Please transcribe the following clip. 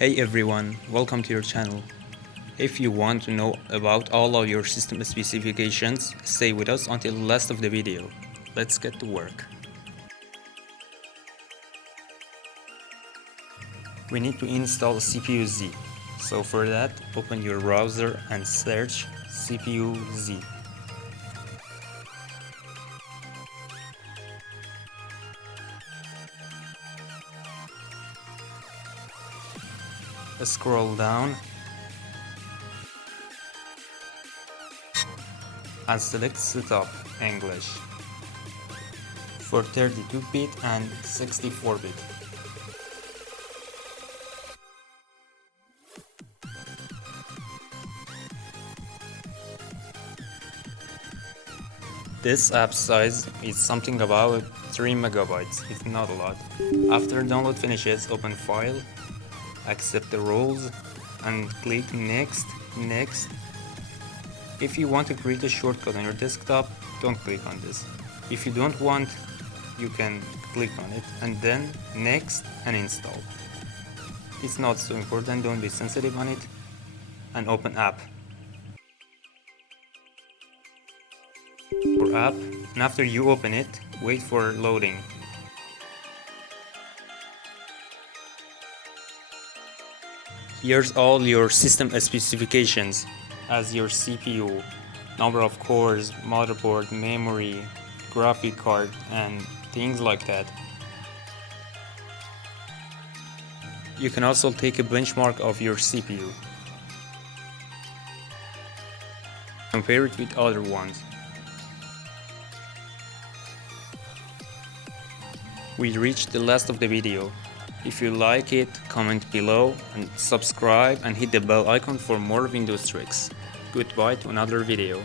Hey everyone, welcome to your channel. If you want to know about all of your system specifications, stay with us until the last of the video. Let's get to work. We need to install CPU-Z. So for that, open your browser and search CPU-Z. Scroll down and select Setup English for 32-bit and 64-bit. This app size is something about 3 megabytes, it's not a lot. After download finishes, open File, accept the rules, and click Next. If you want to create a shortcut on your desktop, don't click on this. If you don't want, you can click on it and then Next and install. It's not so important, don't be sensitive on it, and open App. For app, and after you open it, wait for loading. Here's all your system specifications as your CPU, number of cores, motherboard, memory, graphic card, and things like that. You can also take a benchmark of your CPU. Compare it with other ones. We reached the last of the video. If you like it, comment below and subscribe and hit the bell icon for more Windows tricks. Goodbye to another video.